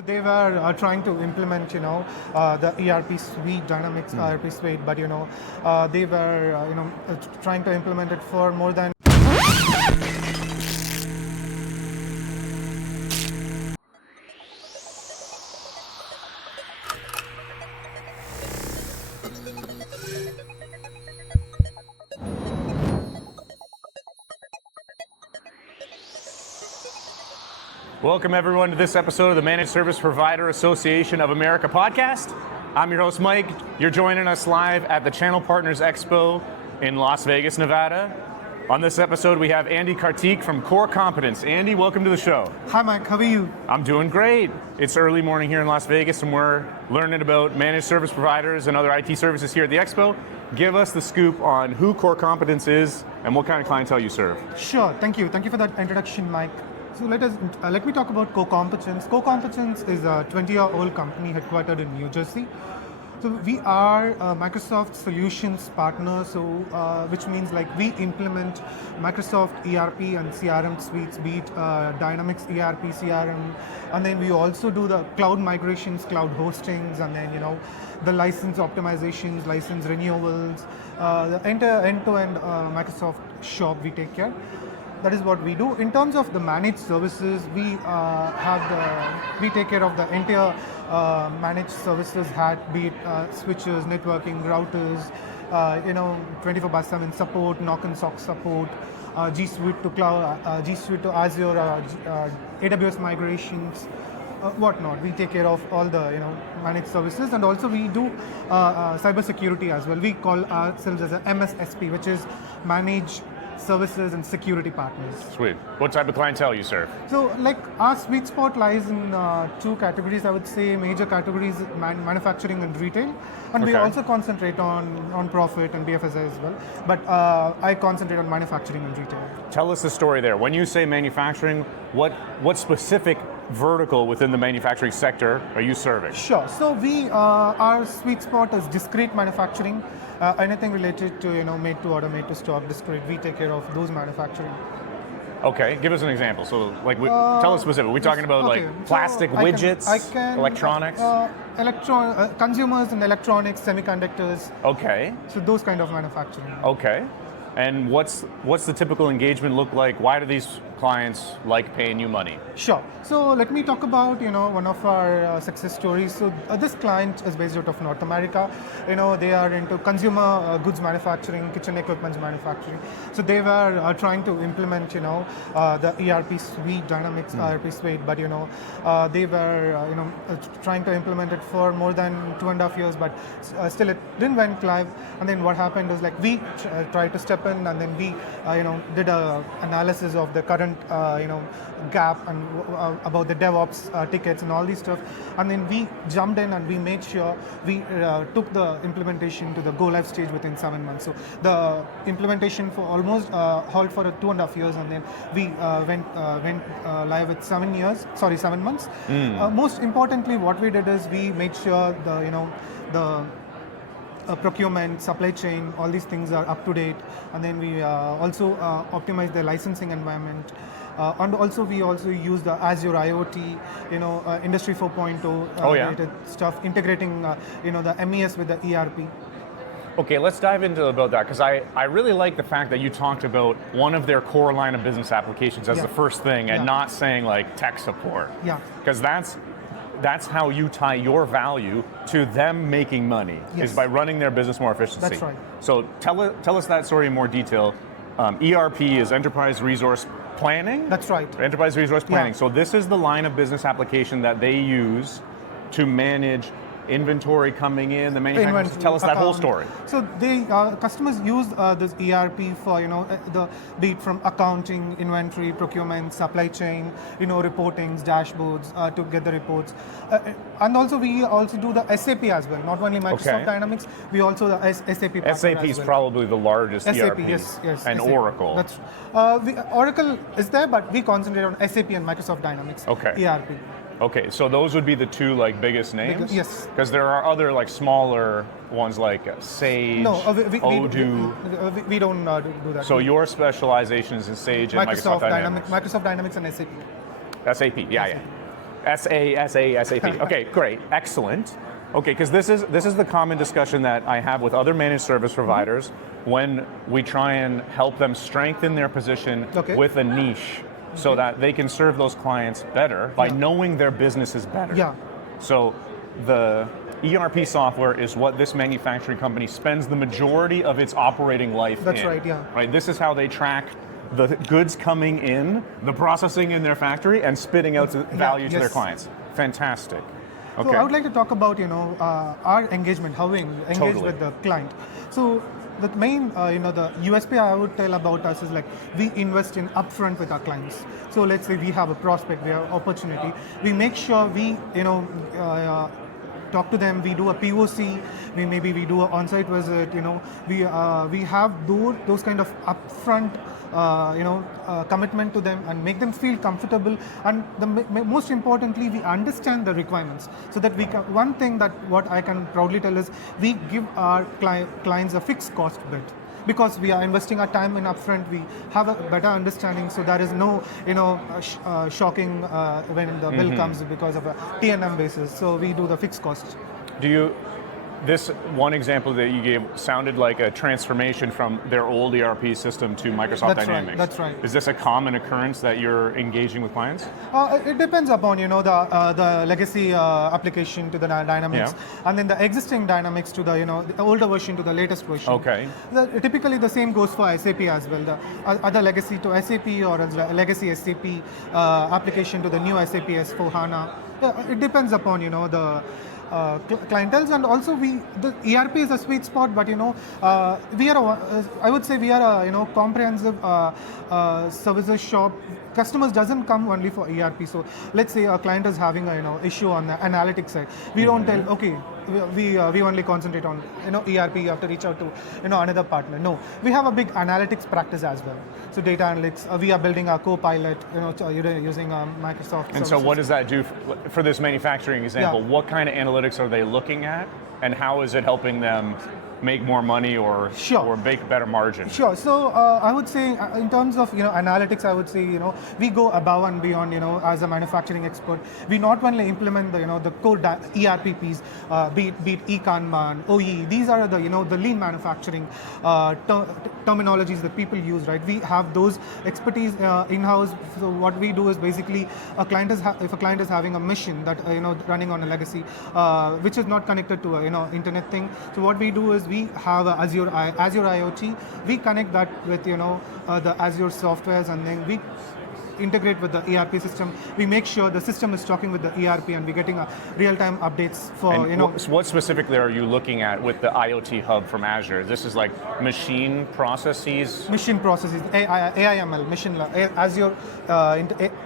So they were trying to implement, the ERP suite, Dynamics ERP suite, but they were, trying to implement it for more than. Welcome everyone to this episode of the Managed Service Provider Association of America podcast. I'm your host Mike. You're joining us live at the Channel Partners Expo in Las Vegas, Nevada. On this episode we have Andy Karteek from Core Competence. Andy, welcome to the show. Hi Mike, how are you? I'm doing great. It's early morning here in Las Vegas and we're learning about managed service providers and other IT services here at the Expo. Give us the scoop on who Core Competence is and what kind of clientele you serve. Sure, thank you. Thank you for that introduction, Mike. So let me talk about Core Competence. Core Competence is a 20-year-old company headquartered in New Jersey. So we are a Microsoft solutions partner, which means like we implement Microsoft ERP and CRM suites, be it Dynamics ERP, CRM, and then we also do the cloud migrations, cloud hostings, and then the license optimizations, license renewals, the end-to-end Microsoft shop we take care. That is what we do. In terms of the managed services, we take care of the entire managed services hat, be it switches, networking, routers, 24/7 support, knock and sock support, G Suite to cloud, G Suite to Azure, AWS migrations, whatnot. We take care of all the managed services, and also we do cybersecurity as well. We call ourselves as a MSSP, which is Managed Services and Security Partners. Sweet. What type of clientele you serve? So like our sweet spot lies in two categories, I would say. Major categories, manufacturing and retail, and we also concentrate on profit and BFSI as well, but I concentrate on manufacturing and retail. Tell us the story there. When you say manufacturing, what specific vertical within the manufacturing sector are you serving? Sure. So our sweet spot is discrete manufacturing. Anything related to made to order, made to stock, discrete, we take care of those manufacturing. Okay, give us an example. So, tell us specific. Are we talking about plastic widgets, electronics? Consumers and electronics, semiconductors. Okay. So those kind of manufacturing. Okay. And what's the typical engagement look like? Why do these clients like paying you money? Sure. So let me talk about one of our success stories. So this client is based out of North America. They are into consumer goods manufacturing, kitchen equipment manufacturing. So they were trying to implement the ERP suite, Dynamics ERP suite, but they were trying to implement it for more than 2.5 years, but still it didn't went live. And then what happened is we tried to step in, and then we did a analysis of the current gap and about the DevOps tickets and all these stuff, and then we jumped in and we made sure we took the implementation to the go live stage within 7 months. So the implementation for almost halt for 2.5 years, and then we went live with 7 months. Most importantly, what we did is we made sure the procurement, supply chain, all these things are up to date, and then we also optimize the licensing environment, and also we also use the Azure IoT, Industry 4.0 related stuff, integrating the MES with the ERP. Okay, let's dive into about that, because I really like the fact that you talked about one of their core line of business applications as the first thing, and not saying tech support. Yeah. Because that's how you tie your value to them making money, is by running their business more efficiently. That's right. So tell us that story in more detail. ERP is Enterprise Resource Planning? That's right. Enterprise Resource Planning. Yeah. So this is the line of business application that they use to manage inventory coming in, the manufacturers. Tell us that whole story. So they customers use this ERP for be it from accounting, inventory, procurement, supply chain, reportings, dashboards to get the reports, and also we also do the SAP as well. Not only Microsoft Dynamics, we also the SAP partner SAP is probably the largest SAP, ERP. yes, and SAP. Oracle. That's Oracle is there, but we concentrate on SAP and Microsoft Dynamics. ERP. Okay, so those would be the two biggest names? Yes. Because there are other smaller ones like Sage, Odoo. We don't do that. So your specialization is in Sage and Microsoft Dynamics. Microsoft Dynamics and SAP. SAP, yeah. SAP. Okay, great, excellent. Okay, because this is the common discussion that I have with other managed service providers when we try and help them strengthen their position with a niche so that they can serve those clients better by knowing their business is better. Yeah. So the ERP software is what this manufacturing company spends the majority of its operating life in. That's right, yeah. Right, this is how they track the goods coming in, the processing in their factory, and spitting out value to their clients. Fantastic. Okay. So I would like to talk about our engagement, how we engage with the client. So the main the USP I would tell about us is like we invest in upfront with our clients. So let's say we have a prospect, we have an opportunity, we make sure we talk to them, we do a POC, we do an on-site visit, we have those kind of upfront commitment to them and make them feel comfortable, and most importantly we understand the requirements so that we can, one thing that what I can proudly tell is we give our clients a fixed cost bid. Because we are investing our time in upfront, we have a better understanding, so there is no shocking when the bill comes because of a T&M basis. So we do the fixed cost. This one example that you gave sounded like a transformation from their old ERP system to Microsoft Dynamics. That's right. Is this a common occurrence that you're engaging with clients? It depends upon the legacy application to the Dynamics, and then the existing Dynamics to the older version to the latest version. Okay. Typically the same goes for SAP as well. The other legacy to SAP or legacy SAP application to the new SAP S4 HANA. It depends upon the clienteles, and also the ERP is a sweet spot, but I would say we are a comprehensive services shop. Customers doesn't come only for ERP. So let's say a client is having a issue on the analytics side. We don't tell we only concentrate on ERP. You have to reach out to another partner. No, we have a big analytics practice as well. So data analytics, we are building our Copilot, using Microsoft. And services. So what does that do for this manufacturing example? What kind of analytics are they looking at, and how is it helping them make more money or make better margin? Sure. So I would say in terms of analytics, I would say we go above and beyond. As a manufacturing expert, we not only implement the core ERP piece, be it e-Kanban, OE. These are the the lean manufacturing terminologies that people use. Right. We have those expertise in-house. So what we do is basically if a client is having a mission that running on a legacy, which is not connected to a internet thing. So what we do is we have Azure IoT. We connect that with the Azure softwares, and then we integrate with the ERP system. We make sure the system is talking with the ERP, and we're getting real-time updates for What specifically are you looking at with the IoT hub from Azure? This is like machine processes. Machine processes, AIML, Azure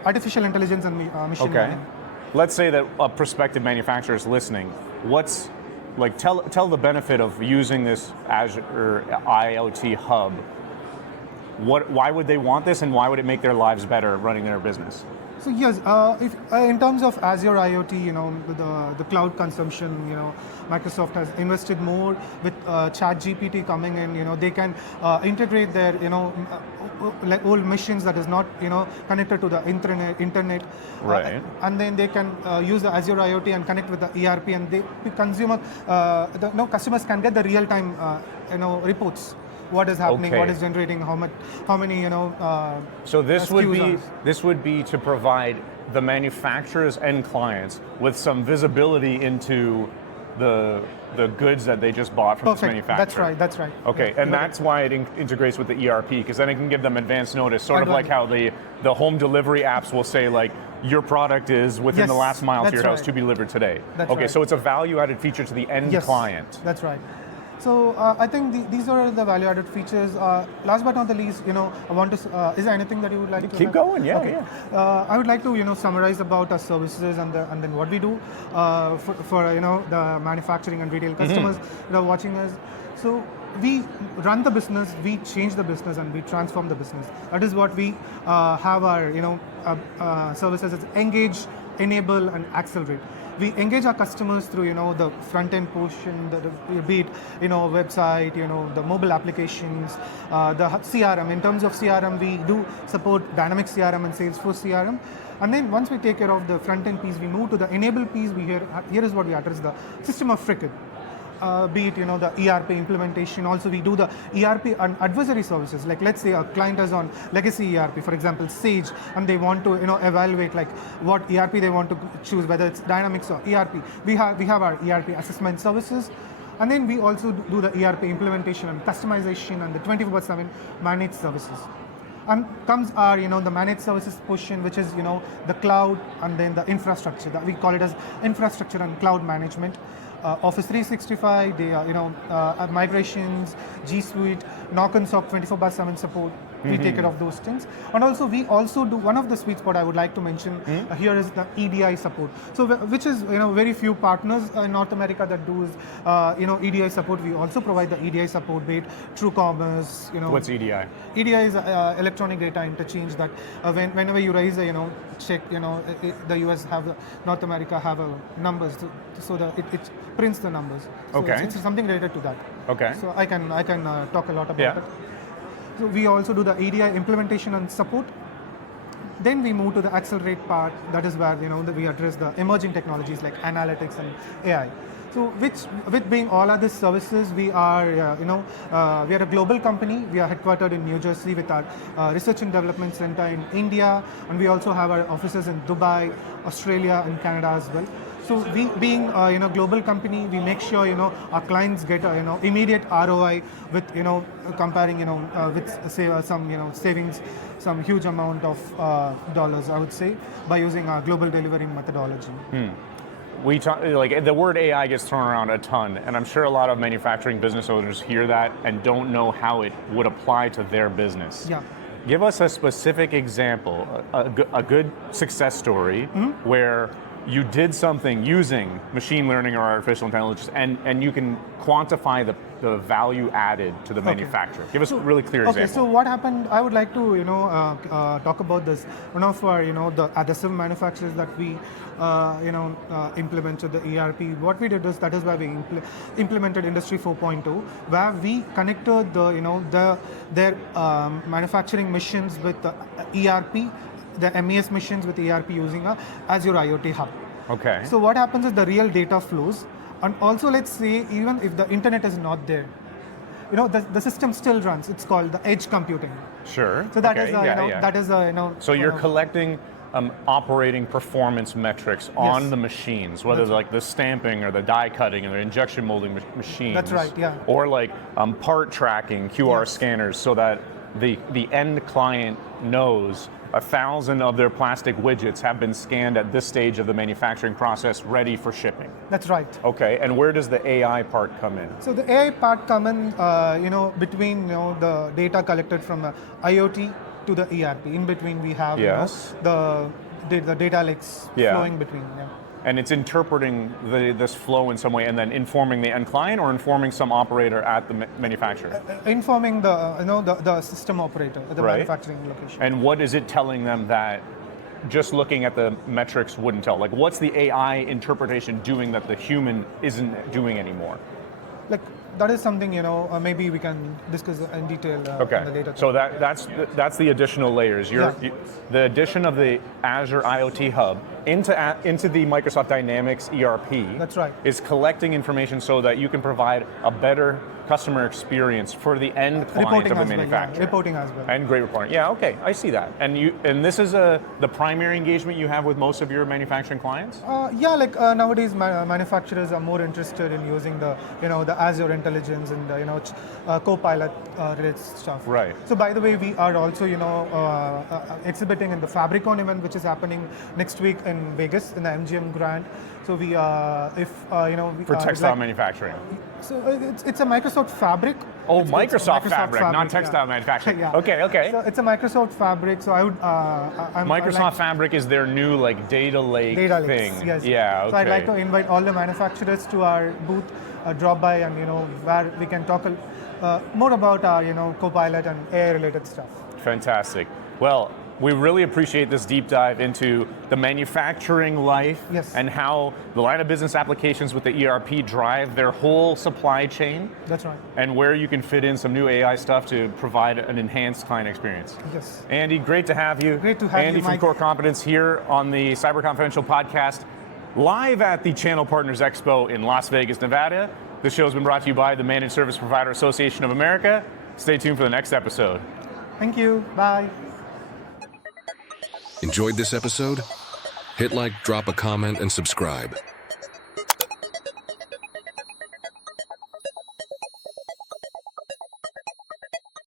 artificial intelligence and machine learning. Let's say that a prospective manufacturer is listening. Tell the benefit of using this Azure IoT hub. Why would they want this, and why would it make their lives better running their business? So yes, if in terms of Azure IoT, the cloud consumption, Microsoft has invested more with ChatGPT coming in. They can integrate their like old machines that is not connected to the internet, right? And then they can use the Azure IoT and connect with the ERP, and the customers can get the real time reports. What is happening? What is generating? How many? So this would be to provide the manufacturers and clients with some visibility into the goods that they just bought from this manufacturer. That's right. Okay, and that's why it integrates with the ERP, because then it can give them advance notice, sort of like how the home delivery apps will say, like, your product is within the last mile to your house to be delivered today. So it's a value-added feature to the end client. That's right. So I think these are the value-added features. Last but not the least, I want to. Is there anything that you would like to keep going? Yeah. Okay. I would like to summarize about our services and then what we do for the manufacturing and retail customers that are watching us. So we run the business, we change the business, and we transform the business. That is what we have our services as engage, enable, and accelerate. we engage our customers through, the front-end portion, be it, website, the mobile applications, the CRM. In terms of CRM, we do support Dynamics CRM and Salesforce CRM. And then once we take care of the front-end piece, we move to the enable piece. Here is what we address: the system of record. Be it, the ERP implementation. Also, we do the ERP and advisory services. Like, let's say a client is on legacy ERP, for example, Sage, and they want to, evaluate like what ERP they want to choose, whether it's Dynamics or ERP. We have our ERP assessment services. And then we also do the ERP implementation and customization and the 24/7 managed services. And comes our, the managed services portion, which is, the cloud and then the infrastructure. That we call it as infrastructure and cloud management. Office 365, migrations, G Suite, Knock and SOC 24/7 support. We take care of those things. And also, we also do, one of the sweet spot I would like to mention here is the EDI support. So, which is, very few partners in North America that do, EDI support. We also provide the EDI support, be it True Commerce, What's EDI? EDI is electronic data interchange that whenever you raise a, check, the US North America have numbers, so that it prints the numbers. So okay. It's something related to that. Okay. So I can talk a lot about it. So we also do the EDI implementation and support. Then we move to the accelerate part. That is where we address the emerging technologies like analytics and AI. So, with being all other services, we are we are a global company. We are headquartered in New Jersey with our research and development center in India, and we also have our offices in Dubai, Australia, and Canada as well. So, we being global company, we make sure our clients get immediate ROI with comparing with say some savings, some huge amount of dollars, I would say, by using our global delivery methodology. We talk, like, the word AI gets thrown around a ton, and I'm sure a lot of manufacturing business owners hear that and don't know how it would apply to their business. Yeah. Give us a specific example, a good success story where you did something using machine learning or artificial intelligence, and you can quantify the value added to the manufacturer. Give us a really clear example. Okay, so what happened, I would like to talk about this. One of our the adhesive manufacturers that we implemented the ERP. What we did is that is why we implemented Industry 4.0, where we connected their manufacturing machines with the ERP, the MES machines with ERP using a Azure IoT hub. Okay. So what happens is the real data flows, and also let's say even if the internet is not there, the system still runs. It's called the edge computing. Sure. So that is that is So you're collecting operating performance metrics on the machines, whether like the stamping or the die cutting or the injection molding machines. That's right. Yeah. Or like part tracking, QR scanners, so that the end client knows 1,000 of their plastic widgets have been scanned at this stage of the manufacturing process, ready for shipping. That's right. Okay, and where does the AI part come in? So the AI part come in, between the data collected from IoT to the ERP. In between, we have the data lakes flowing between. Yeah. And it's interpreting this flow in some way, and then informing the end client, or informing some operator at the manufacturer. Informing the system operator at the manufacturing location. And what is it telling them that just looking at the metrics wouldn't tell? Like, what's the AI interpretation doing that the human isn't doing anymore? Like, that is something maybe we can discuss in detail in the later. So that's the additional layers. The addition of the Azure IoT hub into the Microsoft Dynamics ERP. That's right. Is collecting information so that you can provide a better customer experience for the end client of the manufacturer. Reporting as well. And great reporting. Yeah, okay, I see that. And this is the primary engagement you have with most of your manufacturing clients? Nowadays manufacturers are more interested in using the Azure Intelligence and Copilot related stuff. Right. So by the way, we are also exhibiting in the Fabricon event, which is happening next week in Vegas in the MGM Grand. So we for textile manufacturing. So it's a Microsoft Fabric. Oh, it's Microsoft Fabric, not textile manufacturing. Yeah. Okay. So it's a Microsoft Fabric. So I would. Microsoft Fabric is their new data lake thing. Yes. Yeah. Okay. So I'd like to invite all the manufacturers to our booth, drop by, and where we can talk more about our Copilot and AI related stuff. Fantastic. Well, we really appreciate this deep dive into the manufacturing life Yes. and how the line of business applications with the ERP drive their whole supply chain. That's right. And where you can fit in some new AI stuff to provide an enhanced client experience. Yes. Andy, great to have you. Great to have Andy you, from Mike. Core Competence here on the Cyber Confidential podcast, live at the Channel Partners Expo in Las Vegas, Nevada. This show has been brought to you by the Managed Service Provider Association of America. Stay tuned for the next episode. Thank you. Bye. Enjoyed this episode? Hit like, drop a comment, and subscribe.